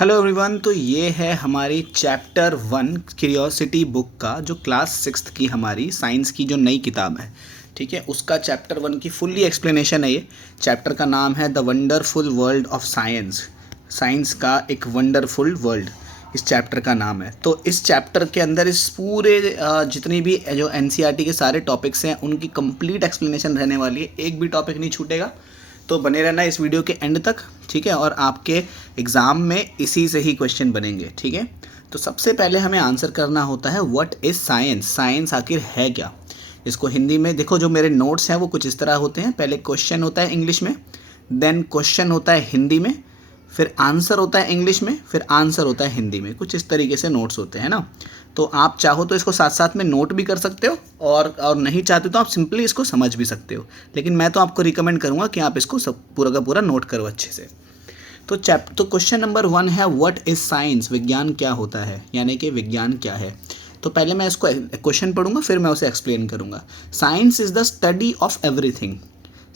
Hello everyone. तो ये है हमारी चैप्टर 1 क्यूरियोसिटी बुक का जो क्लास 6th की हमारी साइंस की जो नई किताब है, ठीक है, उसका चैप्टर 1 की फुल्ली एक्सप्लेनेशन है। ये चैप्टर का नाम है the wonderful world of science. Science का एक वंडरफुल वर्ल्ड इस चैप्टर का नाम है। तो इस चैप्टर के अंदर इस पूरे जितनी भी जो एनसीईआरटी के सारे टॉपिक्स हैं उनकी कंप्लीट एक्सप्लेनेशन रहने वाली है। एक भी टॉपिक नहीं छूटेगा, तो बने रहना इस वीडियो के एंड तक, ठीक है। और आपके एग्ज़ाम में इसी से ही क्वेश्चन बनेंगे, ठीक है। तो सबसे पहले हमें आंसर करना होता है व्हाट इज़ साइंस। साइंस आखिर है क्या। इसको हिंदी में देखो, जो मेरे नोट्स हैं वो कुछ इस तरह होते हैं। पहले क्वेश्चन होता है इंग्लिश में, देन क्वेश्चन होता है हिंदी में, फिर आंसर होता है इंग्लिश में, फिर आंसर होता है हिंदी में। कुछ इस तरीके से नोट्स होते हैं ना। तो आप चाहो तो इसको साथ साथ में नोट भी कर सकते हो, और नहीं चाहते तो आप सिंपली इसको समझ भी सकते हो। लेकिन मैं तो आपको रिकमेंड करूँगा कि आप इसको सब पूरा का पूरा नोट करो अच्छे से। तो क्वेश्चन नंबर 1 है व्हाट इज़ साइंस। विज्ञान क्या होता है, यानी कि विज्ञान क्या है। तो पहले मैं इसको क्वेश्चन पढ़ूंगा, फिर मैं उसे एक्सप्लेन करूंगा। Science is the study of everything.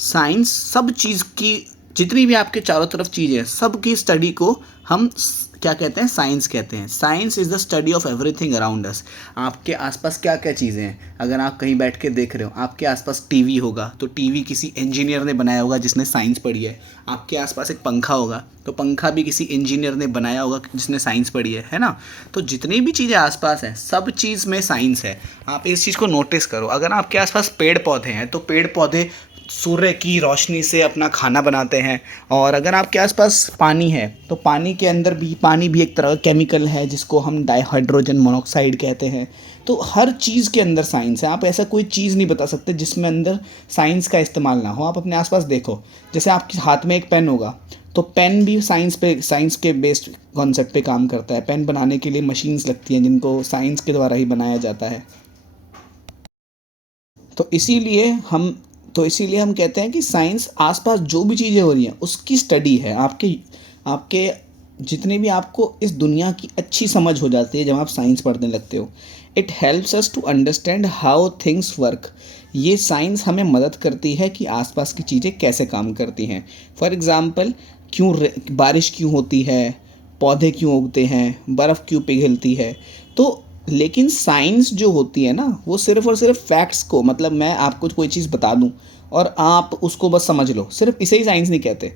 Science सब चीज़ की, जितनी भी आपके चारों तरफ चीज़ें हैं, सब की स्टडी को हम क्या कहते हैं, साइंस कहते हैं। Science is the study of everything around us. आपके आसपास क्या क्या चीज़ें हैं, अगर आप कहीं बैठ के देख रहे हो, आपके आसपास टीवी होगा तो टीवी किसी इंजीनियर ने बनाया होगा जिसने साइंस पढ़ी है। आपके आसपास एक पंखा होगा तो पंखा भी किसी इंजीनियर ने बनाया होगा जिसने साइंस पढ़ी है ना। तो जितनी भी चीज़ें आसपास हैं, सब चीज़ में साइंस है। आप इस चीज़ को नोटिस करो। अगर आपके आसपास पेड़ पौधे हैं तो पेड़ पौधे सूर्य की रोशनी से अपना खाना बनाते हैं। और अगर आपके आसपास पानी है तो पानी के अंदर भी, पानी भी एक तरह का केमिकल है जिसको हम हाइड्रोजन मोनोऑक्साइड कहते हैं। तो हर चीज़ के अंदर साइंस है। आप ऐसा कोई चीज़ नहीं बता सकते जिसमें अंदर साइंस का इस्तेमाल ना हो। आप अपने आसपास देखो, जैसे आपके हाथ में एक पेन होगा तो पेन भी साइंस के बेस्ड कॉन्सेप्ट पे काम करता है। पेन बनाने के लिए मशीन्स लगती हैं जिनको साइंस के द्वारा ही बनाया जाता है। तो इसीलिए हम तो इसीलिए हम कहते हैं कि साइंस आसपास जो भी चीज़ें हो रही हैं उसकी स्टडी है। आपके आपके जितने भी, आपको इस दुनिया की अच्छी समझ हो जाती है जब आप साइंस पढ़ने लगते हो। It helps us to understand how things work. ये साइंस हमें मदद करती है कि आसपास की चीज़ें कैसे काम करती हैं। फॉर एग्ज़ाम्पल, बारिश क्यों होती है, पौधे क्यों उगते हैं, बर्फ़ क्यों पिघलती है। तो लेकिन साइंस जो होती है ना, वो सिर्फ़ और सिर्फ फैक्ट्स को, मतलब मैं आपको कोई चीज़ बता दूं और आप उसको बस समझ लो, सिर्फ इसे ही साइंस नहीं कहते।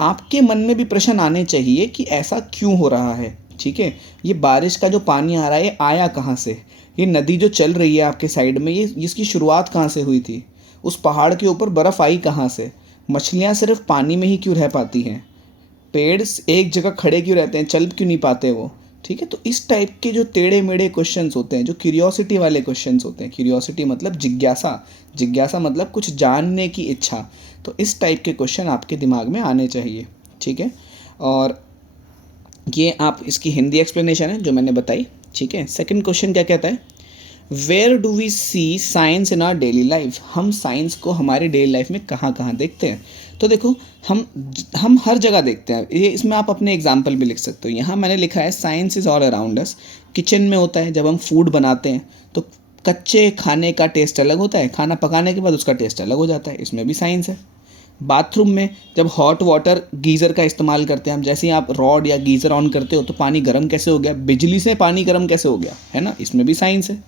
आपके मन में भी प्रश्न आने चाहिए कि ऐसा क्यों हो रहा है, ठीक है। ये बारिश का जो पानी आ रहा है ये आया कहाँ से। ये नदी जो चल रही है आपके साइड में, ये इसकी शुरुआत कहाँ से हुई थी। उस पहाड़ के ऊपर बर्फ़ आई कहाँ से। मछलियाँ सिर्फ पानी में ही क्यों रह पाती हैं। पेड़ एक जगह खड़े क्यों रहते हैं, चल क्यों नहीं पाते वो, ठीक है। तो इस टाइप के जो टेढ़े मेढ़े क्वेश्चंस होते हैं, जो क्यूरियोसिटी वाले क्वेश्चंस होते हैं, क्यूरियोसिटी मतलब जिज्ञासा, जिज्ञासा मतलब कुछ जानने की इच्छा। तो इस टाइप के क्वेश्चन आपके दिमाग में आने चाहिए, ठीक है। और ये आप, इसकी हिंदी एक्सप्लेनेशन है जो मैंने बताई, ठीक है। सेकंड क्वेश्चन क्या कहता है, where do we see science in our daily life. हम साइंस को हमारी डेली लाइफ में कहाँ कहाँ देखते हैं। तो देखो, हम हर जगह देखते हैं। ये इसमें आप अपने एग्जाम्पल भी लिख सकते हो। यहाँ मैंने लिखा है science is all around us. Kitchen में होता है, जब हम फूड बनाते हैं तो कच्चे खाने का टेस्ट अलग होता है, खाना पकाने के बाद उसका टेस्ट अलग हो जाता है, इसमें भी साइंस है। बाथरूम में जब हॉट वाटर गीज़र का इस्तेमाल करते हैं हम, जैसे ही आप रॉड या गीज़र ऑन करते हो तो पानी गर्म कैसे हो गया, बिजली से पानी गर्म कैसे हो गया, है ना, इसमें भी साइंस है।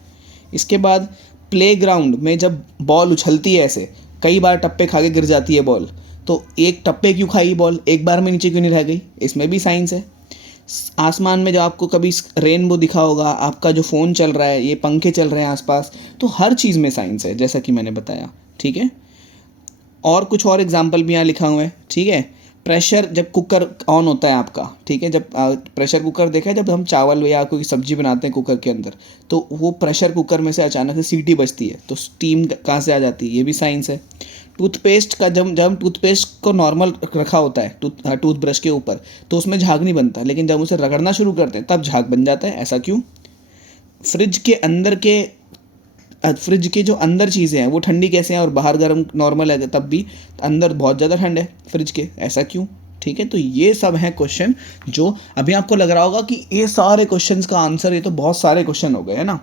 इसके बाद प्लेग्राउंड में जब बॉल उछलती है ऐसे, कई बार टप्पे खा के गिर जाती है बॉल, तो एक टप्पे क्यों खाई बॉल, एक बार में नीचे क्यों नहीं रह गई, इसमें भी साइंस है। आसमान में जब आपको कभी रेनबो दिखा होगा, आपका जो फ़ोन चल रहा है, ये पंखे चल रहे हैं आसपास, तो हर चीज़ में साइंस है, जैसा कि मैंने बताया, ठीक है। और कुछ और एग्जाम्पल भी यहाँ लिखा हुआ है, ठीक है। प्रेशर, जब कुकर ऑन होता है आपका, ठीक है, जब प्रेशर कुकर देखा है, जब हम चावल या कोई सब्जी बनाते हैं कुकर के अंदर, तो वो प्रेशर कुकर में से अचानक से सीटी बजती है तो स्टीम कहाँ से आ जाती है, ये भी साइंस है। टूथपेस्ट का, जब जब टूथपेस्ट को नॉर्मल रखा होता है टूथब्रश के ऊपर, तो उसमें झाग नहीं बनता, लेकिन जब उसे रगड़ना शुरू करते हैं तब झाग बन जाता है, ऐसा क्यों। फ्रिज के अंदर के फ्रिज के जो अंदर चीज़ें हैं वो ठंडी कैसे हैं और बाहर गर्म नॉर्मल है, तब भी अंदर बहुत ज़्यादा ठंड है फ्रिज के, ऐसा क्यों, ठीक है। तो ये सब हैं क्वेश्चन जो अभी आपको लग रहा होगा कि ये सारे क्वेश्चंस का आंसर, ये तो बहुत सारे क्वेश्चन हो गए, है ना।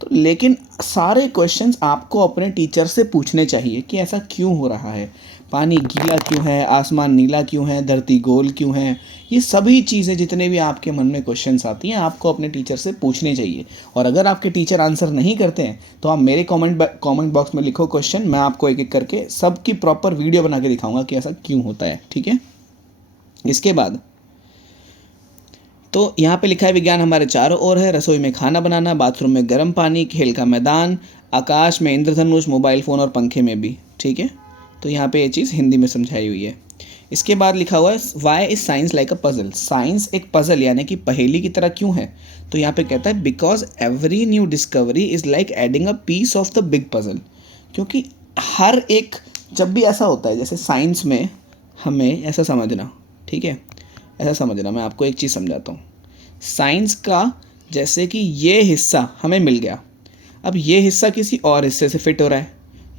तो लेकिन सारे क्वेश्चंस आपको अपने टीचर से पूछने चाहिए कि ऐसा क्यों हो रहा है। पानी गीला क्यों है, आसमान नीला क्यों है, धरती गोल क्यों है, ये सभी चीज़ें जितने भी आपके मन में क्वेश्चंस आती हैं आपको अपने टीचर से पूछने चाहिए। और अगर आपके टीचर आंसर नहीं करते हैं तो आप मेरे कमेंट बॉक्स में लिखो क्वेश्चन, मैं आपको एक एक करके सबकी प्रॉपर वीडियो बना के दिखाऊंगा कि ऐसा क्यों होता है। ठीक है, इसके बाद तो यहाँ पे लिखा है विज्ञान हमारे चारों ओर है, रसोई में खाना बनाना, बाथरूम में गर्म पानी, खेल का मैदान, आकाश में इंद्रधनुष, मोबाइल फ़ोन और पंखे में भी। ठीक है, तो यहाँ पे ये चीज़ हिंदी में समझाई हुई है। इसके बाद लिखा हुआ है why is science like a puzzle, science एक पजल यानी कि पहेली की तरह क्यों है। तो यहाँ पे कहता है because every new discovery is like adding a piece of the big puzzle, क्योंकि हर एक जब भी ऐसा होता है, जैसे साइंस में हमें ऐसा समझना, ठीक है, ऐसा समझना, मैं आपको एक चीज़ समझाता हूँ। साइंस का जैसे कि ये हिस्सा हमें मिल गया, अब ये हिस्सा किसी और हिस्से से फिट हो रहा है,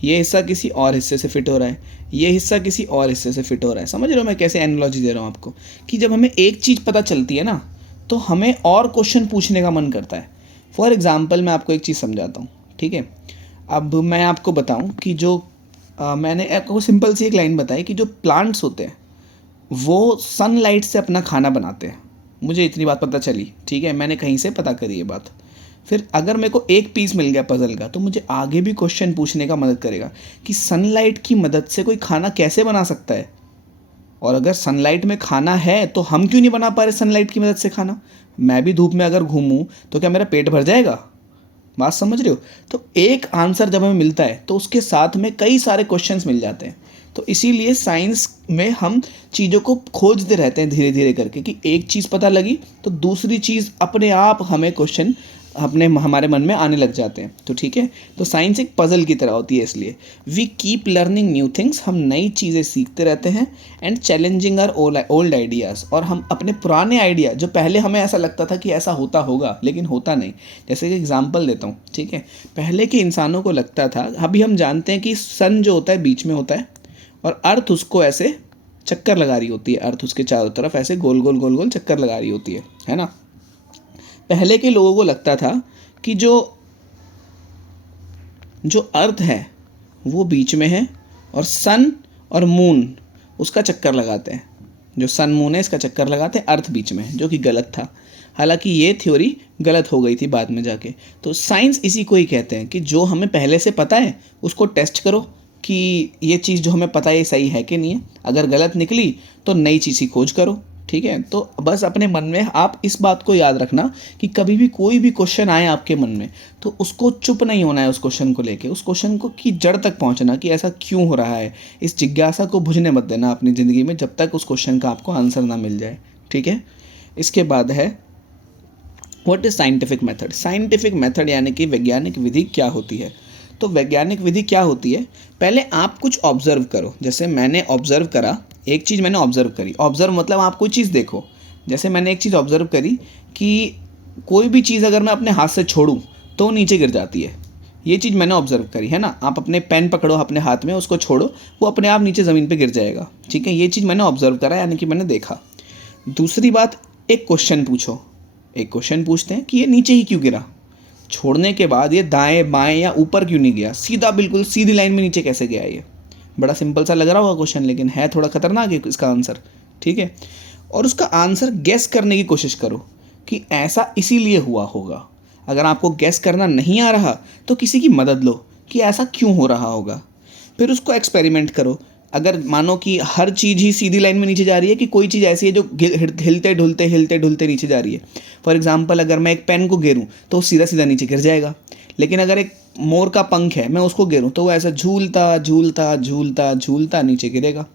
ये हिस्सा किसी और हिस्से से फिट हो रहा है, ये हिस्सा किसी और हिस्से से फिट हो रहा है। समझ रहे हो मैं कैसे एनालॉजी दे रहा हूँ आपको, कि जब हमें एक चीज़ पता चलती है ना तो हमें और क्वेश्चन पूछने का मन करता है। फॉर एग्ज़ाम्पल मैं आपको एक चीज़ समझाता हूँ, ठीक है। अब मैं आपको बताऊँ कि जो मैंने आपको सिंपल सी एक लाइन बताई कि जो प्लांट्स होते हैं वो सनलाइट से अपना खाना बनाते हैं। मुझे इतनी बात पता चली, ठीक है, मैंने कहीं से पता करी ये बात। फिर अगर मेरे को एक पीस मिल गया पज़ल का तो मुझे आगे भी क्वेश्चन पूछने का मदद करेगा कि सनलाइट की मदद से कोई खाना कैसे बना सकता है, और अगर सनलाइट में खाना है तो हम क्यों नहीं बना पा रहे सनलाइट की मदद से खाना। मैं भी धूप में अगर घूमूं तो क्या मेरा पेट भर जाएगा, बात समझ रहे हो। तो एक आंसर जब हमें मिलता है तो उसके साथ में कई सारे क्वेश्चंस मिल जाते हैं। तो इसीलिए साइंस में हम चीज़ों को खोजते रहते हैं धीरे धीरे करके, कि एक चीज़ पता लगी तो दूसरी चीज़ अपने आप हमें क्वेश्चन हमारे मन में आने लग जाते हैं। तो ठीक है, तो साइंस एक पज़ल की तरह होती है, इसलिए we keep learning new things, हम नई चीज़ें सीखते रहते हैं, and challenging our old ideas, और हम अपने पुराने आइडिया जो पहले हमें ऐसा लगता था कि ऐसा होता होगा लेकिन होता नहीं। जैसे कि एग्जांपल देता हूँ, ठीक है, पहले के इंसानों को लगता था, अभी हम जानते हैं कि सन जो होता है बीच में होता है और अर्थ उसको ऐसे चक्कर लगा रही होती है, अर्थ उसके चारों तरफ ऐसे गोल गोल गोल गोल चक्कर लगा रही होती है ना। पहले के लोगों को लगता था कि जो अर्थ है वो बीच में है और सन और मून उसका चक्कर लगाते हैं, जो सन मून है इसका चक्कर लगाते हैं, अर्थ बीच में है, जो कि गलत था। हालांकि ये थ्योरी गलत हो गई थी बाद में जाके। तो साइंस इसी को ही कहते हैं कि जो हमें पहले से पता है उसको टेस्ट करो कि ये चीज़ जो हमें पता है ये सही है कि नहीं है। अगर गलत निकली तो नई चीज़ की खोज करो, ठीक है। तो बस अपने मन में आप इस बात को याद रखना कि कभी भी कोई भी क्वेश्चन आए आपके मन में तो उसको चुप नहीं होना है, उस क्वेश्चन को लेके, उस क्वेश्चन को की जड़ तक पहुंचना कि ऐसा क्यों हो रहा है। इस जिज्ञासा को बुझने मत देना अपनी ज़िंदगी में जब तक उस क्वेश्चन का आपको आंसर ना मिल जाए, ठीक है। इसके बाद है what is scientific method. Scientific method यानी कि वैज्ञानिक विधि क्या होती है। तो वैज्ञानिक विधि क्या होती है, पहले आप कुछ ऑब्जर्व करो। जैसे मैंने ऑब्जर्व करा, एक चीज़ मैंने ऑब्जर्व करी, ऑब्जर्व मतलब आप कोई चीज़ देखो। जैसे मैंने एक चीज़ ऑब्जर्व करी कि कोई भी चीज़ अगर मैं अपने हाथ से छोड़ूं तो नीचे गिर जाती है, ये चीज़ मैंने ऑब्जर्व करी है ना। आप अपने पेन पकड़ो अपने हाथ में, उसको छोड़ो, वो अपने आप नीचे ज़मीन पे गिर जाएगा, ठीक है। ये चीज़ मैंने ऑब्जर्व करा यानी कि मैंने देखा। दूसरी बात, एक क्वेश्चन पूछो, एक क्वेश्चन पूछते हैं कि ये नीचे ही क्यों गिरा, छोड़ने के बाद ये दाएं बाएं या ऊपर क्यों नहीं गया, सीधा बिल्कुल सीधी लाइन में नीचे कैसे गया। ये बड़ा सिंपल सा लग रहा होगा क्वेश्चन, लेकिन है थोड़ा खतरनाक है इसका आंसर, ठीक है। और उसका आंसर गेस करने की कोशिश करो कि ऐसा इसीलिए हुआ होगा। अगर आपको गेस करना नहीं आ रहा तो किसी की मदद लो कि ऐसा क्यों हो रहा होगा। फिर उसको एक्सपेरिमेंट करो। अगर मानो कि हर चीज़ ही सीधी लाइन में नीचे जा रही है, कि कोई चीज़ ऐसी है जो हिलते ढुलते नीचे जा रही है। फॉर एग्जांपल अगर मैं एक पेन को गिरूं तो सीधा सीधा नीचे गिर जाएगा, लेकिन अगर एक मोर का पंख है मैं उसको गिरूं तो वो ऐसा झूलता झूलता झूलता झूलता नीचे गिरेगा।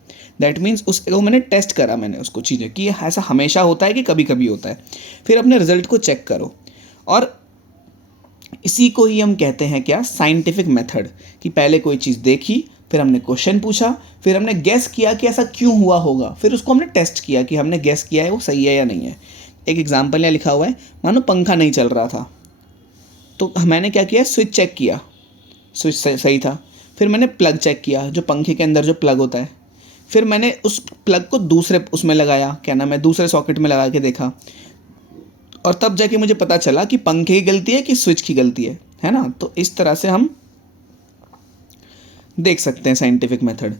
दैट मीन्स उसको मैंने टेस्ट करा, मैंने उसको चीज़ें कि ऐसा हमेशा होता है कि कभी कभी होता है। फिर अपने रिजल्ट को चेक करो, और इसी को ही हम कहते हैं क्या, साइंटिफिक मेथड। कि पहले कोई चीज़ देखी, फिर हमने क्वेश्चन पूछा, फिर हमने गेस किया कि ऐसा क्यों हुआ होगा, फिर उसको हमने टेस्ट किया कि हमने गेस किया है वो सही है या नहीं है। एक एग्जांपल यहाँ लिखा हुआ है, मानो पंखा नहीं चल रहा था तो मैंने क्या किया, स्विच चेक किया, स्विच सही था। फिर मैंने प्लग चेक किया, जो पंखे के अंदर जो प्लग होता है, फिर मैंने उस प्लग को दूसरे उसमें लगाया, क्या नाम है, दूसरे सॉकेट में लगा के देखा, और तब जाके मुझे पता चला कि पंखे की गलती है कि स्विच की गलती है ना। तो इस तरह से हम देख सकते हैं scientific method.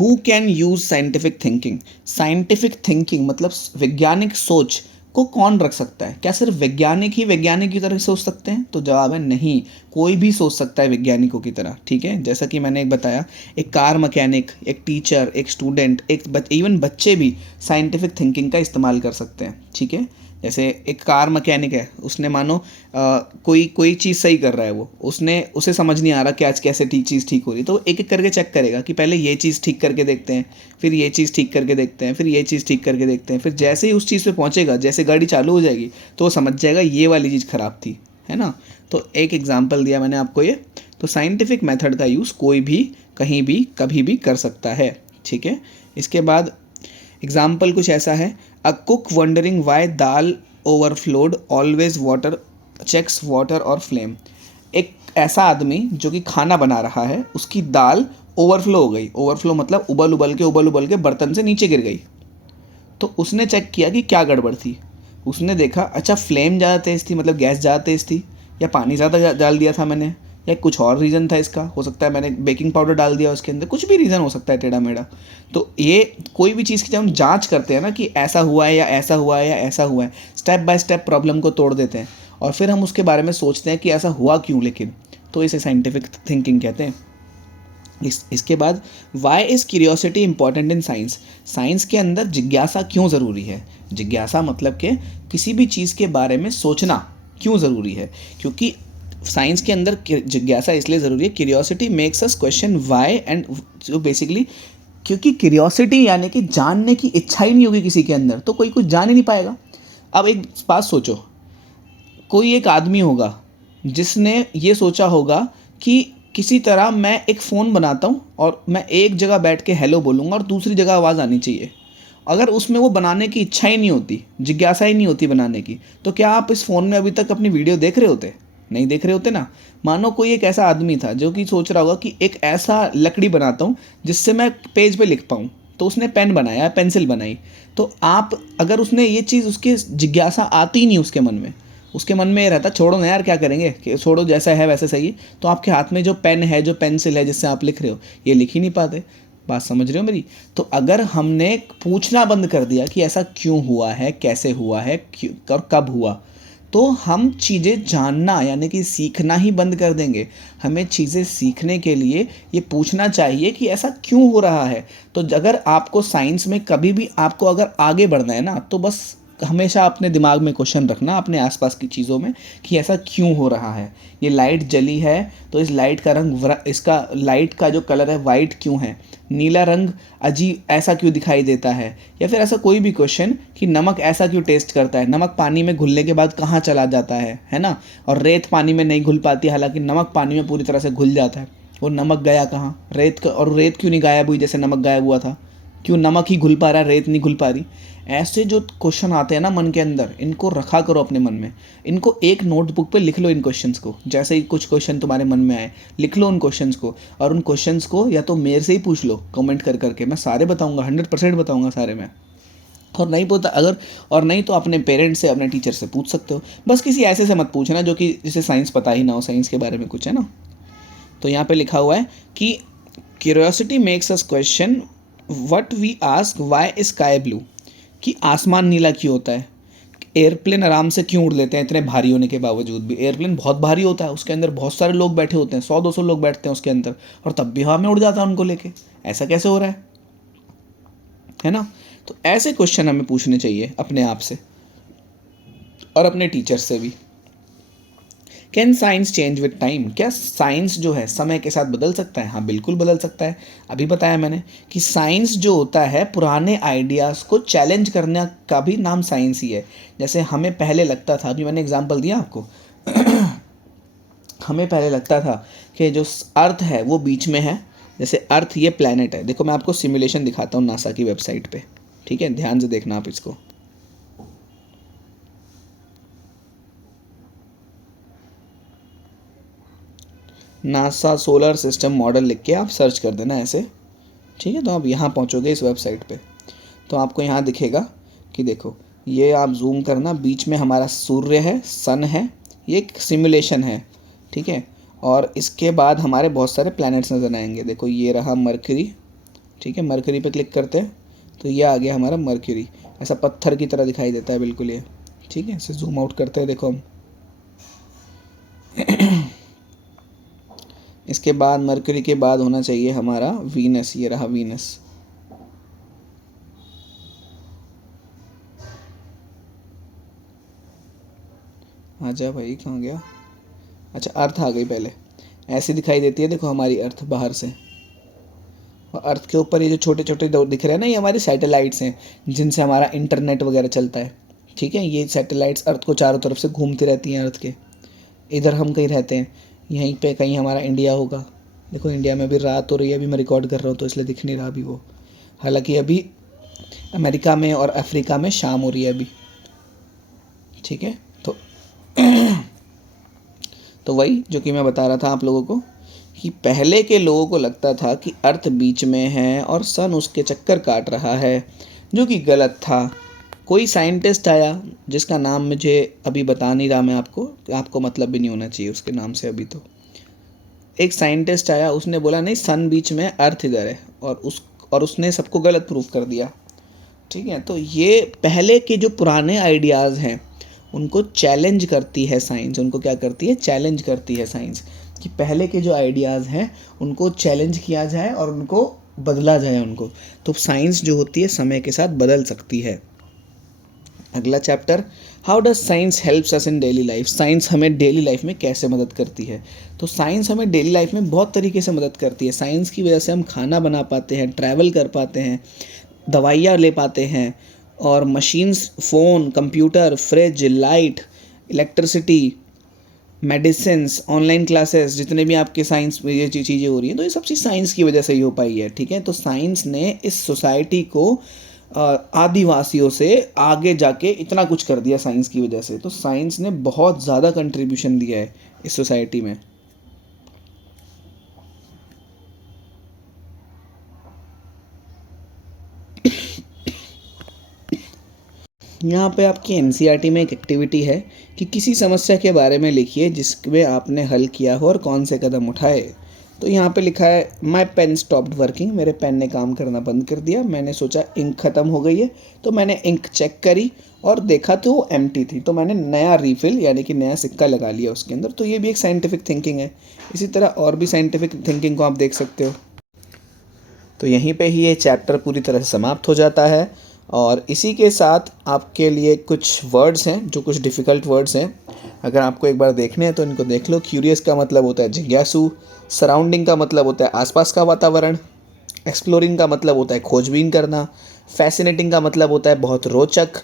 Who can use scientific thinking? Scientific thinking मतलब वैज्ञानिक सोच को कौन रख सकता है? क्या सिर्फ वैज्ञानिक ही वैज्ञानिक की तरह सोच सकते हैं? तो जवाब है नहीं, कोई भी सोच सकता है वैज्ञानिकों की तरह। ठीक है, जैसा कि मैंने एक बताया, एक कार मैकेनिक, एक टीचर, एक स्टूडेंट, इवन बच्चे भी साइंटिफिक थिंकिंग का इस्तेमाल कर सकते हैं। ठीक है, जैसे एक कार मैकेनिक है, उसने मानो कोई कोई चीज़ सही कर रहा है, वो उसे समझ नहीं आ रहा कि आज कैसे चीज़ ठीक हो रही है, तो वो एक एक करके चेक करेगा कि पहले ये चीज़ ठीक करके देखते हैं, फिर ये चीज़ ठीक करके देखते हैं, फिर ये चीज़ ठीक करके देखते हैं, फिर जैसे ही उस चीज़ पे पहुंचेगा, जैसे गाड़ी चालू हो जाएगी तो वो समझ जाएगा ये वाली चीज़ ख़राब थी, है ना। तो एक एग्जाम्पल दिया मैंने आपको ये। तो साइंटिफिक मेथड का यूज़ कोई भी कहीं भी कभी भी कर सकता है। ठीक है, इसके बाद एग्जाम्पल कुछ ऐसा है, a cook wondering why dal overflowed always water checks water और फ्लेम। एक ऐसा आदमी जो कि खाना बना रहा है, उसकी दाल ओवरफ्लो हो गई। ओवरफ्लो मतलब उबल उबल के बर्तन से नीचे गिर गई। तो उसने चेक किया कि क्या गड़बड़ थी। उसने देखा, अच्छा फ्लेम ज़्यादा तेज़ थी, मतलब गैस ज़्यादा तेज़ थी, या पानी ज़्यादा डाल दिया था मैंने, या कुछ और रीज़न था इसका, हो सकता है मैंने बेकिंग पाउडर डाल दिया उसके अंदर, कुछ भी रीज़न हो सकता है टेढ़ा मेढ़ा। तो ये कोई भी चीज़ की जब हम जांच करते हैं ना कि ऐसा हुआ है या ऐसा हुआ है या ऐसा हुआ है, स्टेप बाय स्टेप प्रॉब्लम को तोड़ देते हैं और फिर हम उसके बारे में सोचते हैं कि ऐसा हुआ क्यों, लेकिन तो इसे साइंटिफिक थिंकिंग कहते हैं। इसके बाद why is curiosity important in science? Science के अंदर जिज्ञासा क्यों ज़रूरी है? जिज्ञासा मतलब कि किसी भी चीज़ के बारे में सोचना क्यों ज़रूरी है? क्योंकि साइंस के अंदर जिज्ञासा इसलिए ज़रूरी है, curiosity makes us question Y and जो बेसिकली, क्योंकि क्यूरियोसिटी यानी कि जानने की इच्छा ही नहीं होगी किसी के अंदर तो कोई कुछ जान ही नहीं पाएगा। अब एक बात सोचो, कोई एक आदमी होगा जिसने ये सोचा होगा कि किसी तरह मैं एक फ़ोन बनाता हूँ और मैं एक जगह बैठ के हेलो बोलूँगा और दूसरी जगह आवाज़ आनी चाहिए। अगर उसमें वो बनाने की इच्छा ही नहीं होती, जिज्ञासा ही नहीं होती बनाने की, तो क्या आप इस फ़ोन में अभी तक अपनी वीडियो देख रहे होते? नहीं देख रहे होते ना। मानो कोई एक ऐसा आदमी था जो कि सोच रहा होगा कि एक ऐसा लकड़ी बनाता हूँ जिससे मैं पेज पे लिख पाऊँ, तो उसने पेन बनाया, पेंसिल बनाई। तो आप अगर उसने ये चीज़, उसकी जिज्ञासा आती ही नहीं उसके मन में, उसके मन में ये रहता छोड़ो ना यार क्या करेंगे, कि छोड़ो जैसा है वैसे सही है, तो आपके हाथ में जो पेन है, जो पेंसिल है जिससे आप लिख रहे हो, ये लिख ही नहीं पाते। बात समझ रहे हो मेरी? तो अगर हमने पूछना बंद कर दिया कि ऐसा क्यों हुआ है, कैसे हुआ है, क्यों कब हुआ, तो हम चीज़ें जानना यानी कि सीखना ही बंद कर देंगे। हमें चीज़ें सीखने के लिए ये पूछना चाहिए कि ऐसा क्यों हो रहा है। तो अगर आपको साइंस में कभी भी आपको अगर आगे बढ़ना है ना, तो बस हमेशा अपने दिमाग में क्वेश्चन रखना अपने आसपास की चीज़ों में कि ऐसा क्यों हो रहा है। ये लाइट जली है तो इस लाइट का रंग, इसका लाइट का जो कलर है वाइट क्यों है, नीला रंग अजीब ऐसा क्यों दिखाई देता है, या फिर ऐसा कोई भी क्वेश्चन कि नमक ऐसा क्यों टेस्ट करता है, नमक पानी में घुलने के बाद कहाँ चला जाता है ना। और रेत पानी में नहीं घुल पाती, हालांकि नमक पानी में पूरी तरह से घुल जाता है। वो नमक गया कहाँ, रेत का, और रेत क्यों नहीं गायब हुई जैसे नमक गायब हुआ था, क्यों नमक ही घुल पा रहा है, रेत नहीं घुल पा रही। ऐसे जो क्वेश्चन आते हैं ना मन के अंदर, इनको रखा करो अपने मन में, इनको एक नोटबुक पे लिख लो इन क्वेश्चंस को। जैसे ही कुछ क्वेश्चन तुम्हारे मन में आए, लिख लो उन क्वेश्चंस को, और उन क्वेश्चंस को या तो मेरे से ही पूछ लो कमेंट कर करके, मैं सारे बताऊंगा, 100% बताऊंगा सारे मैं। और नहीं पता अगर, और नहीं तो अपने पेरेंट्स से, अपने टीचर से पूछ सकते हो। बस किसी ऐसे से मत पूछना जो कि जिसे साइंस पता ही ना हो, साइंस के बारे में कुछ, है ना। तो यहाँ पे लिखा हुआ है कि curiosity makes us question what we ask why is sky blue, कि आसमान नीला क्यों होता है। एयरप्लेन आराम से क्यों उड़ लेते हैं इतने भारी होने के बावजूद भी? एयरप्लेन बहुत भारी होता है, उसके अंदर बहुत सारे लोग बैठे होते हैं, 100-200 लोग बैठते हैं उसके अंदर, और तब भी हवा में उड़ जाता है उनको लेके। ऐसा कैसे हो रहा है ना। तो ऐसे क्वेश्चन हमें पूछने चाहिए अपने आप से और अपने टीचर से भी। Can science change with time? क्या साइंस जो है समय के साथ बदल सकता है? हाँ बिल्कुल बदल सकता है। अभी बताया मैंने कि साइंस जो होता है पुराने आइडियाज़ को चैलेंज करने का भी नाम साइंस ही है। जैसे हमें पहले लगता था, अभी मैंने एग्जांपल दिया आपको हमें पहले लगता था कि जो अर्थ है वो बीच में है, जैसे अर्थ ये प्लैनेट है। देखो मैं आपको सिमुलेशन दिखाता हूँ नासा की वेबसाइट पे, ठीक है, ध्यान से देखना आप इसको। नासा सोलर सिस्टम मॉडल लिख के आप सर्च कर देना ऐसे, ठीक है। तो आप यहाँ पहुँचोगे इस वेबसाइट पे, तो आपको यहाँ दिखेगा कि देखो, ये आप जूम करना, बीच में हमारा सूर्य है, सन है, ये एक सिमुलेशन है, ठीक है। और इसके बाद हमारे बहुत सारे प्लैनेट्स नज़र आएंगे। देखो ये रहा मरकरी, ठीक है, मरकरी पे क्लिक करते हैं तो ये आ गया हमारा मरकरी, ऐसा पत्थर की तरह दिखाई देता है बिल्कुल ये। ठीक है, इसे जूम आउट करते हैं, देखो हम। इसके बाद मरकरी के बाद होना चाहिए हमारा वीनस, ये रहा वीनस। आजा भाई, कहाँ गया? अच्छा, अर्थ आ गई पहले, ऐसी दिखाई देती है देखो हमारी अर्थ बाहर से। और अर्थ के ऊपर ये जो छोटे छोटे दिख रहे हैं ना, ये हमारे सैटेलाइट्स हैं जिनसे हमारा इंटरनेट वगैरह चलता है। ठीक है, ये सैटेलाइट्स अर्थ को चारों तरफ से घूमती रहती हैं अर्थ के। इधर हम कहीं रहते हैं, यहीं पे कहीं हमारा इंडिया होगा। देखो इंडिया में अभी रात हो रही है, अभी मैं रिकॉर्ड कर रहा हूँ तो इसलिए दिख नहीं रहा अभी वो। हालांकि अभी अमेरिका में और अफ्रीका में शाम हो रही है अभी। ठीक है, तो वही जो कि मैं बता रहा था आप लोगों को कि पहले के लोगों को लगता था कि अर्थ बीच में है और सन उसके चक्कर काट रहा है, जो कि गलत था। कोई साइंटिस्ट आया जिसका नाम मुझे अभी बता नहीं रहा मैं आपको मतलब भी नहीं होना चाहिए उसके नाम से अभी। तो एक साइंटिस्ट आया, उसने बोला नहीं सन बीच में, अर्थ इधर है, और उसने सबको गलत प्रूफ कर दिया। ठीक है, तो ये पहले के जो पुराने आइडियाज़ हैं उनको चैलेंज करती है साइंस। उनको क्या करती है? चैलेंज करती है साइंस, कि पहले के जो आइडियाज़ हैं उनको चैलेंज किया जाए और उनको बदला जाए उनको। तो साइंस जो होती है समय के साथ बदल सकती है। अगला chapter, how does science helps us in daily life. Science हमें डेली लाइफ में कैसे मदद करती है? तो साइंस हमें डेली लाइफ में बहुत तरीके से मदद करती है। साइंस की वजह से हम खाना बना पाते हैं, ट्रैवल कर पाते हैं, दवाइयाँ ले पाते हैं, और machines, phone, computer, fridge, light, electricity, medicines, online classes, जितने भी आपके साइंस में ये चीज़ें हो रही हैं तो ये सब चीज़ साइंस की वजह से ही हो पाई है। ठीक है, तो साइंस ने इस सोसाइटी को आदिवासियों से आगे जाके इतना कुछ कर दिया साइंस की वजह से। तो साइंस ने बहुत ज़्यादा कंट्रीब्यूशन दिया है इस सोसाइटी में। यहाँ पे आपकी एनसीईआरटी में एक एक्टिविटी है कि किसी समस्या के बारे में लिखिए जिसमें आपने हल किया हो और कौन से कदम उठाए। तो यहाँ पे लिखा है माई पेन स्टॉप्ड वर्किंग, मेरे पेन ने काम करना बंद कर दिया। मैंने सोचा इंक ख़त्म हो गई है, तो मैंने इंक चेक करी और देखा तो वो एम्प्टी थी, तो मैंने नया रीफिल यानी कि नया सिक्का लगा लिया उसके अंदर। तो ये भी एक साइंटिफिक थिंकिंग है। इसी तरह और भी साइंटिफिक थिंकिंग को आप देख सकते हो। तो यहीं पे ही ये चैप्टर पूरी तरह से समाप्त हो जाता है। और इसी के साथ आपके लिए कुछ वर्ड्स हैं जो कुछ डिफ़िकल्ट वर्ड्स हैं, अगर आपको एक बार देखने हैं तो इनको देख लो। क्यूरियस का मतलब होता है जिज्ञासु, सराउंडिंग का मतलब होता है आसपास का वातावरण, एक्सप्लोरिंग का मतलब होता है खोजबीन करना, फैसिनेटिंग का मतलब होता है बहुत रोचक।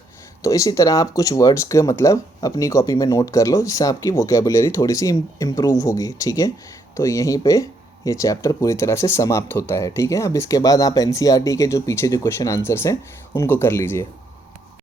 तो इसी तरह आप कुछ वर्ड्स के मतलब अपनी कॉपी में नोट कर लो, जिससे आपकी वोकेबुलरी थोड़ी सी इम्प्रूव होगी। ठीक है, तो यहीं पे ये चैप्टर पूरी तरह से समाप्त होता है। ठीक है, अब इसके बाद आप एनसीईआरटी के जो पीछे जो क्वेश्चन आंसर्स हैं उनको कर लीजिए।